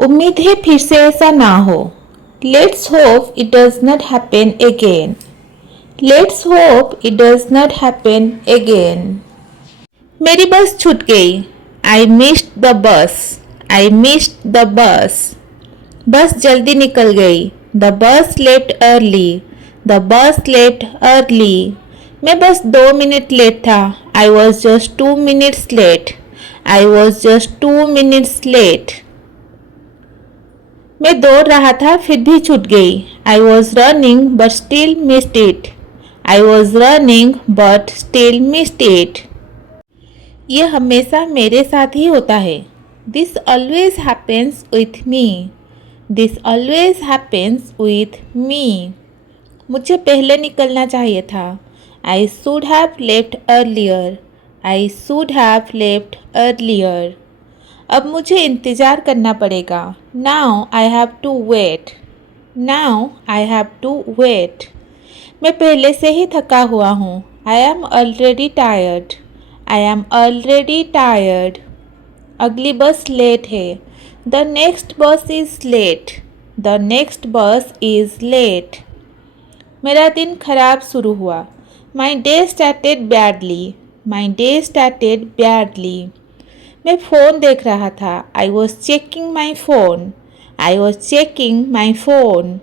उम्मीद है फिर से ऐसा ना हो. Let's hope it does not happen again. Let's hope it does not happen again. मेरी बस छूट गई. I missed the bus. I missed the bus. बस जल्दी निकल गई. The bus left early. The bus left early. मैं बस 2 मिनट लेट था. I was just 2 minutes late. I was just 2 minutes late. मैं दौड़ रहा था फिर भी छूट गई. I was running but still missed it. I was running but still missed it. यह हमेशा मेरे साथ ही होता है. This always happens with me. This always happens with me. मुझे पहले निकलना चाहिए था. I should have left earlier. I should have left earlier. अब मुझे इंतज़ार करना पड़ेगा। Now I have to wait. Now I have to wait. मैं पहले से ही थका हुआ हूँ। I am already tired. I am already tired. अगली बस लेट है। The next bus is late. The next bus is late. मेरा दिन खराब शुरू हुआ। My day started badly. My day started badly. मैं फ़ोन देख रहा था। I was checking my phone. I was checking my phone.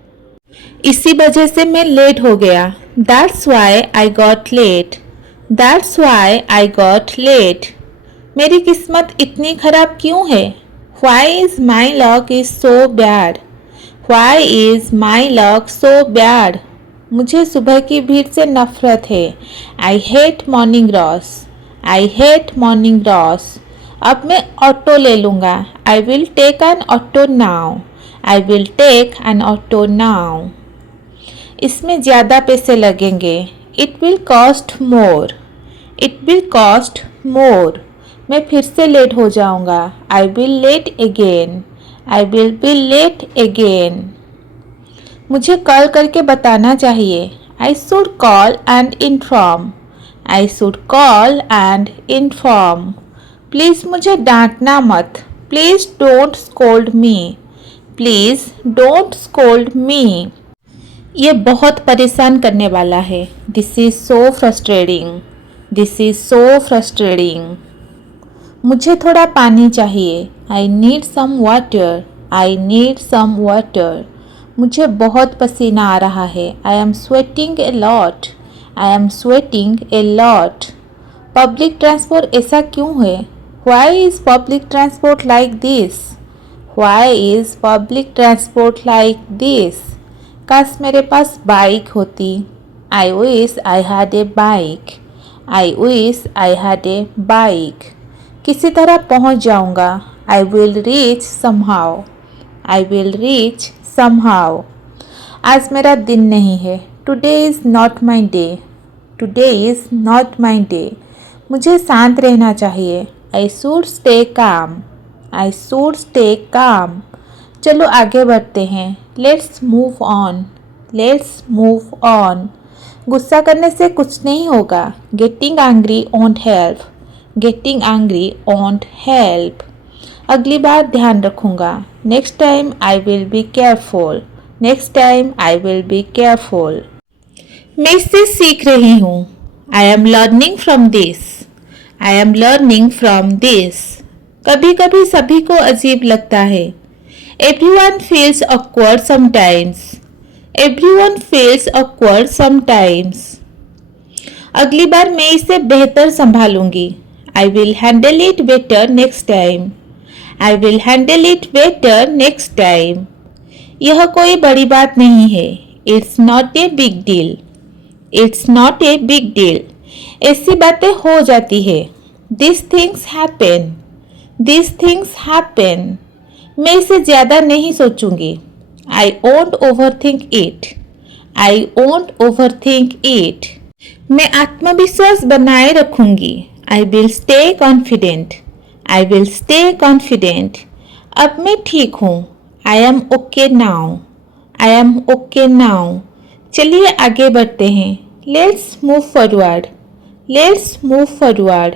इसी वजह से मैं लेट हो गया। That's why I got late. That's why I got late. मेरी किस्मत इतनी खराब क्यों है? Why is my luck is so bad. Why is my luck so bad. मुझे सुबह की भीड़ से नफरत है। I hate morning rush. I hate morning rush. अब मैं ऑटो ले लूँगा। I will take an auto now. I will take an auto now. इसमें ज़्यादा पैसे लगेंगे। It will cost more. It will cost more. मैं फिर से लेट हो जाऊँगा। I will late again. I will be late again. मुझे कॉल करके बताना चाहिए। I should call and inform. I should call and inform. Please मुझे डांटना मत। Please don't scold me. Please don't scold me. ये बहुत परेशान करने वाला है। This is so frustrating. This is so frustrating. मुझे थोड़ा पानी चाहिए। I need some water. I need some water. मुझे बहुत पसीना आ रहा है। I am sweating a lot. I am sweating a lot. Public transport ऐसा क्यों है? Why is public transport like this? Why is public transport like this? काश मेरे पास बाइक होती। I wish I had a bike. I wish I had a bike. किसी तरह पहुंच जाऊंगा। I will reach somehow. I will reach somehow. आज मेरा दिन नहीं है। Today is not my day. Today is not my day. मुझे शांत रहना चाहिए। I should stay calm. I should stay calm. चलो आगे बढ़ते हैं। Let's move on. Let's move on. गुस्सा करने से कुछ नहीं होगा। Getting angry won't help. Getting angry won't help. अगली बार ध्यान रखूँगा। Next time I will be careful. Next time I will be careful. मैं इससे सीख रही हूँ। I am learning from this. I am learning from this. कभी कभी सभी को अजीब लगता है। Everyone feels awkward sometimes. Everyone feels awkward sometimes. अगली बार मैं इसे बेहतर संभालूंगी। I will handle it better next time. I will handle it better next time. यह कोई बड़ी बात नहीं है। It's not a big deal. It's not a big deal. ऐसी बातें हो जाती है। This things happen. This things happen. मैं इसे ज़्यादा नहीं सोचूंगी। I won't overthink it. I won't overthink it. मैं आत्मविश्वास बनाए रखूंगी। I will stay confident. I will stay confident. अब मैं ठीक हूँ। I am okay now. I am okay now. चलिए आगे बढ़ते हैं। Let's move forward. Let's move forward.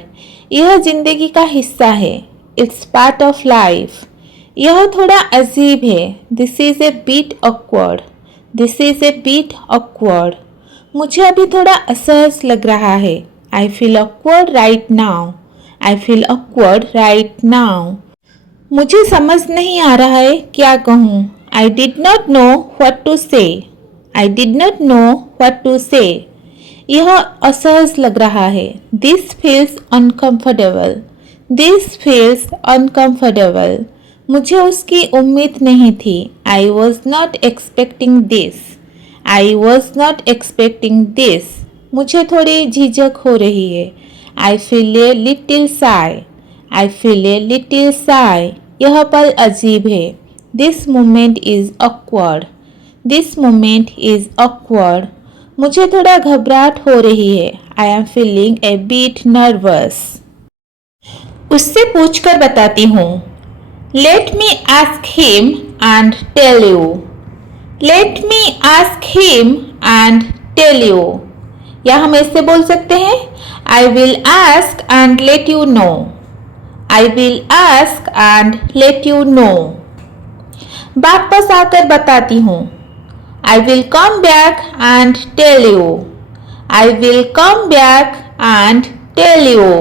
यह जिंदगी का हिस्सा है। It's part of life. यह थोड़ा अजीब है। This is a bit awkward. This is a bit awkward. मुझे अभी थोड़ा असहज लग रहा है। I feel awkward right now. I feel awkward right now. मुझे समझ नहीं आ रहा है क्या कहूँ। I did not know what to say. I did not know what to say. यह असहज लग रहा है। This feels uncomfortable. This feels uncomfortable. मुझे उसकी उम्मीद नहीं थी। I was not expecting this. I was not expecting this. मुझे थोड़ी झिझक हो रही है। I feel a little shy. I feel a little shy. यह पल अजीब है। This moment is awkward. This moment is awkward. मुझे थोड़ा घबराहट हो रही है। I am feeling a bit nervous. उससे पूछकर बताती हूँ। Let me ask him and tell you. Let me ask him and tell you. या हम ऐसे बोल सकते हैं I will ask and let you know. I will ask and let you know. वापस आकर बताती हूँ I will come back and tell you. I will come back and tell you.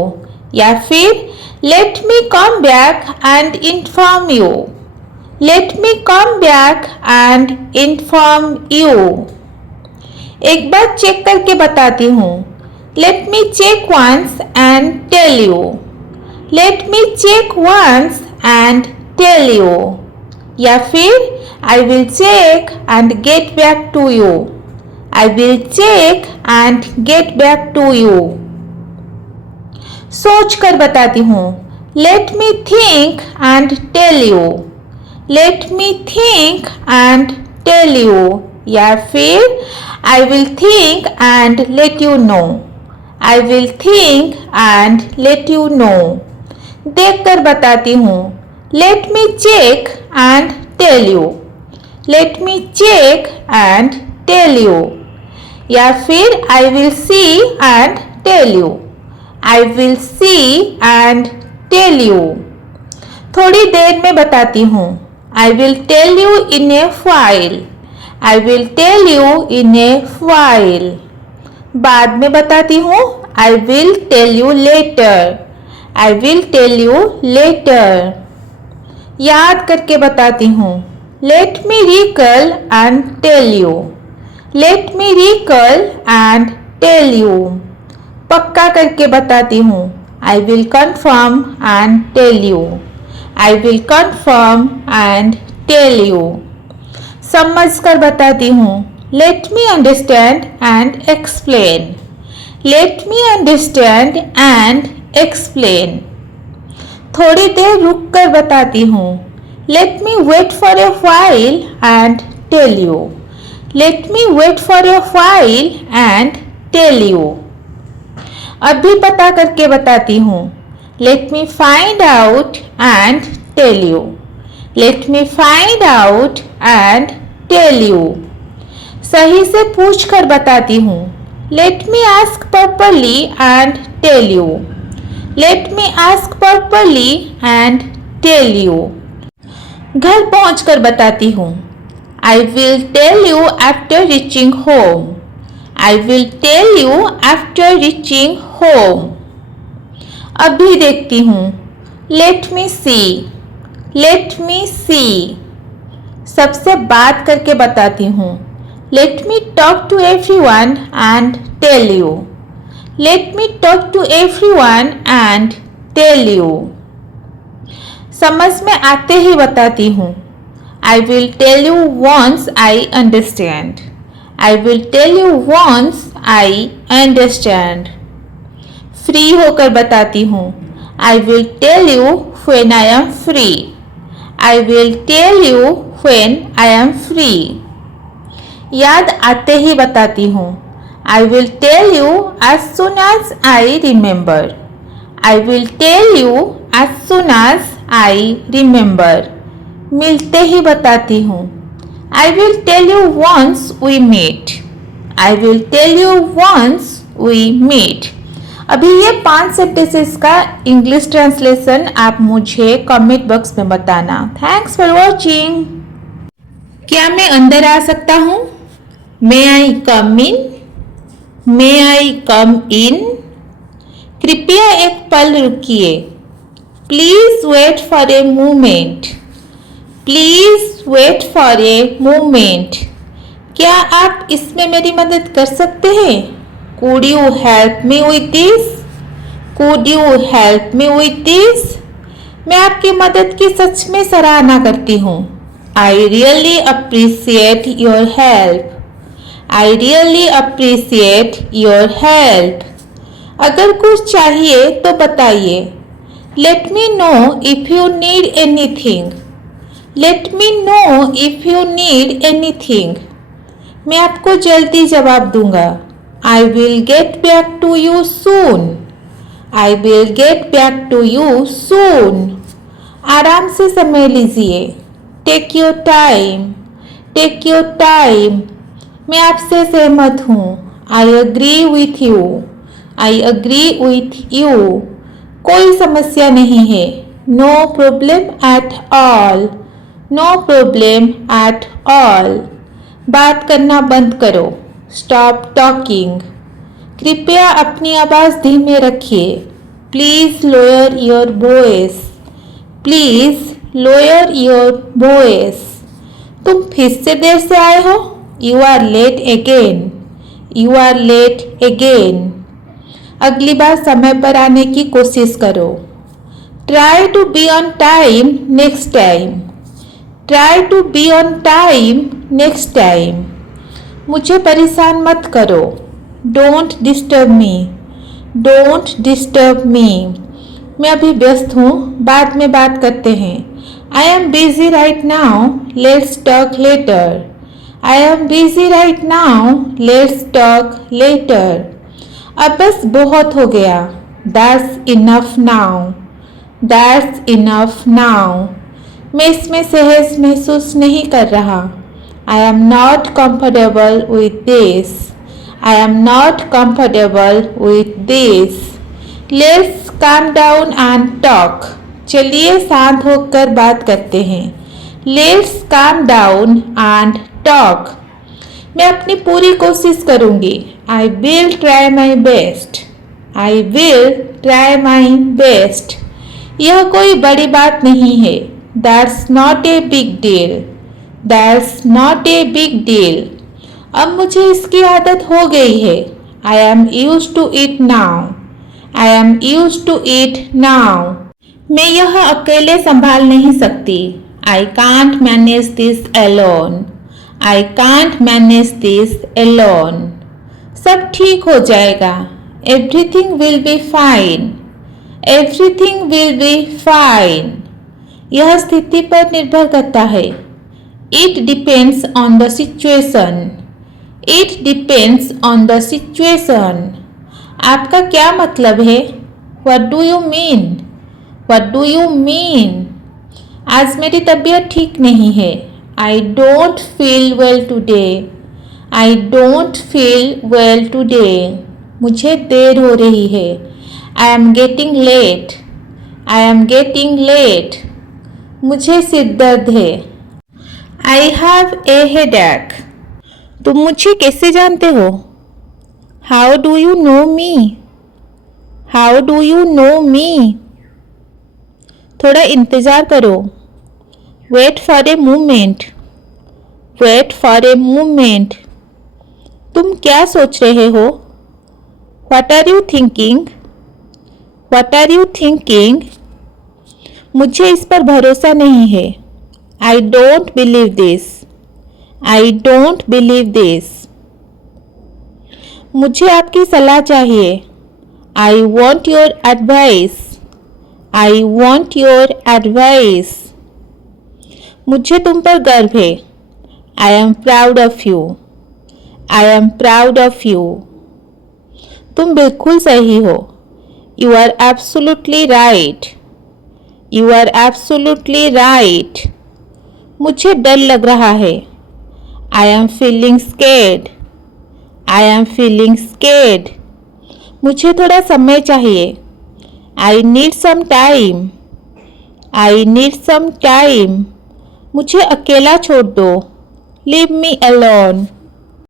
या फिर let me come back and inform you. Let me come back and inform you. एक बार check करके बताती हूँ Let me check once and tell you. Let me check once and tell you. या फिर I will check and get back to you. I will check and get back to you. सोच कर बताती हूँ Let me think and tell you. Let me think and tell you. या फिर I will think and let you know. I will think and let you know. देख कर बताती हूँ Let me check and tell you. Let me check and tell you. या फिर I will see and tell you. I will see and tell you. थोड़ी देर में बताती हूँ I will tell you in a while. I will tell you in a while. बाद में बताती हूँ I will tell you later. I will tell you later. याद करके बताती हूँ Let me recall and tell you. Let me recall and tell you. पक्का करके बताती हूँ I will confirm and tell you. I will confirm and tell you. समझ कर बताती हूँ Let me understand and explain. Let me understand and explain. थोड़ी देर रुक कर बताती हूँ Let me wait for a while and tell you. Let me wait for a while and tell you. अभी पता करके बताती हूँ Let me find out and tell you. Let me find out and tell you. सही से पूछ कर बताती हूँ Let me ask properly and tell you. Let me ask properly and tell you. घर पहुँच कर बताती हूँ I will tell you after reaching home. I will tell you after reaching home. अभी देखती हूँ Let me see. Let me see. सबसे बात करके बताती हूँ Let me talk to everyone and tell you. Let me talk to everyone and tell you. समझ में आते ही बताती हूँ I will tell you once I understand. I will tell you once I understand. Free होकर बताती हूँ I will tell you when I am free. I will tell you when I am free. याद आते ही बताती हूँ I will tell you as soon as I remember. I will tell you as soon as I remember. मिलते ही बताती हूँ I will tell you once we meet. I will tell you once we meet. अभी ये 5 sentences का English translation आप मुझे comment box में बताना. Thanks for watching. क्या मैं अंदर आ सकता हूँ? May I come in? May I come in? कृपया एक पल रुकिए. Please wait for a moment. Please wait for a moment. क्या आप इसमें मेरी मदद कर सकते हैं? Could you help me with this? Could you help me with this? मैं आपकी मदद की सच में सराहना करती हूँ. I really appreciate your help. I really appreciate your help. अगर कुछ चाहिए तो बताइए. Let me know if you need anything. Let me know if you need anything. मैं आपको जल्दी जवाब दूंगा. I will get back to you soon. I will get back to you soon. आराम से समय लीजिए। Take your time, take your time. मैं आपसे सहमत हूँ। I agree with you, I agree with you. कोई समस्या नहीं है। No problem at all, no problem at all. बात करना बंद करो। Stop talking. कृपया अपनी आवाज़ धीमे रखिए। Please lower your voice, please lower your voice. तुम फिर से देर से आए हो। You are late again, you are late again. अगली बार समय पर आने की कोशिश करो। Try to be on time next time, try to be on time next time. मुझे परेशान मत करो। Don't disturb me, don't disturb me. मैं अभी व्यस्त हूँ, बाद में बात करते हैं। I am busy right now, let's talk later. I am busy right now, let's talk later. अब बस बहुत हो गया। That's enough now, that's enough now. मैं इसमें सहज महसूस नहीं कर रहा। आई am not comfortable with this, I am not comfortable with this. Let's calm down and talk. चलिए शांत होकर बात करते हैं। Let's calm down and talk. मैं अपनी पूरी कोशिश करूंगी। I will try my best, I will try my best. यह कोई बड़ी बात नहीं है। That's not a big deal, that's not a big deal. अब मुझे इसकी आदत हो गई है। I am use to it now, I am use to it now. मैं यह अकेले संभाल नहीं सकती। I can't manage this alone, I can't manage this alone. सब ठीक हो जाएगा। Everything will be fine, everything will be fine. यह स्थिति पर निर्भर करता है। It depends on the situation, it depends on the situation. आपका क्या मतलब है? What do you mean, what do you mean? आज मेरी तबीयत ठीक नहीं है। I don't feel well today, I don't feel well today. मुझे देर हो रही है। I am getting late, I am getting late. मुझे सिर दर्द है। I have a headache. तुम मुझे कैसे जानते हो? How do you know me, how do you know me? थोड़ा इंतज़ार करो। Wait for a moment, wait for a moment. तुम क्या सोच रहे हो? What are you thinking, what are you thinking? मुझे इस पर भरोसा नहीं है। I don't believe this, I don't believe this. मुझे आपकी सलाह चाहिए। I want your advice, I want your advice. मुझे तुम पर गर्व है। I am proud of you, I am proud of you. तुम बिल्कुल सही हो। You are absolutely right, you are absolutely right. मुझे डर लग रहा है। I am feeling scared, I am feeling scared. मुझे थोड़ा समय चाहिए। I need some time, I need some time. मुझे अकेला छोड़ दो। Leave me alone,